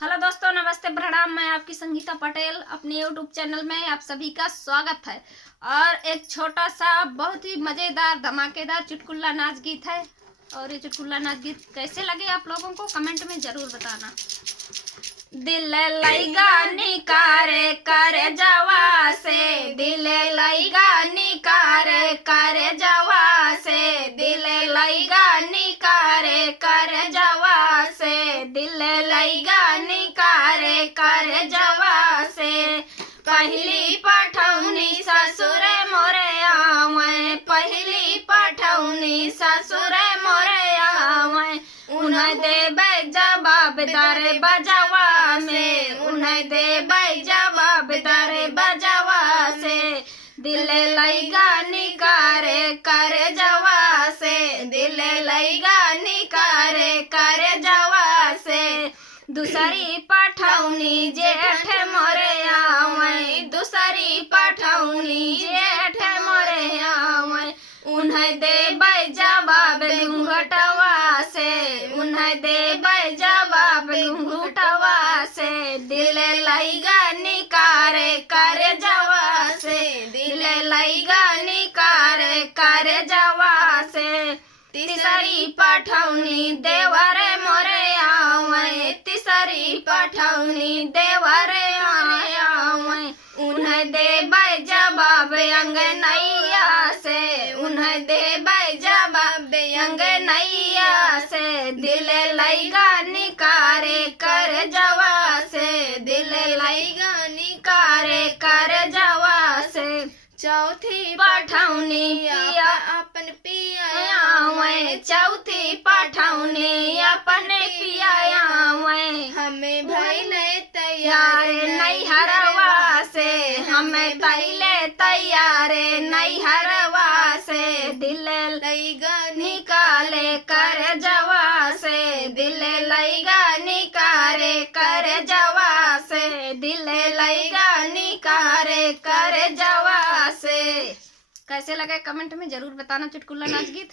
Hello दोस्तों, नमस्ते, प्रणाम। मैं आपकी संगीता पटेल अपने यूट्यूब चैनल में आप सभी का स्वागत है। और एक छोटा सा बहुत ही मज़ेदार धमाकेदार चुटकुला नाच गीत है। और ये चुटकुला नाच गीत कैसे लगे आप लोगों को कमेंट में ज़रूर बताना। दिल लइगा निकारे करे जवा से, दिल लइगा निकारे करे जवा से, दिल लइगा निकारे करे जवा से, दिल लइगा निकारे करे जवा से। पहली पठौनी ससुर मोरे आवे, पहली पठौनी ससुर मोरे आवे, उन्हें देबे जवाब दारे बजवा में, उन्हें देबे जवाब दारे बजवा से। दिल लइगा निकारे करे जवा से, दिल लइगा निकारे करे जवा से। दूसरी पठौनी जेठ मोरे आवे, दूसरी पठौनी जेठ मोरे आवे, उन्हें देबे जवाब घूंघटवा से, उन्हें देबे जवाब घूंघटवा से। दिल लइगा निकारे करे जवा से, दिल लइगा निकारे करे जवा से। तीसरी पठौनी देवरे मोरे आवे, तीसरी पठौनी देवरे आवे, उन्हें देबे जवाब अंगनैया से, उन्हें देबे जवाब अंगनैया से। दिल लइगा निकारे कर जवा से, दिल लइगा निकारे कर जवा से। चौथी पठौनी पिया अपन पिया आवे, चौथी पठौनी अपन पिया आवे, हमें भइले तैयार नैहरवा से, हमें पहले तैयार नैहरवा से। दिल लइगा निकाले कर जवा से, दिल लइगा निकारे कर जवा से, दिल लइगा निकारे कर जवा से। कैसे लगे कमेंट में जरूर बताना चुटकुला नाच गीत।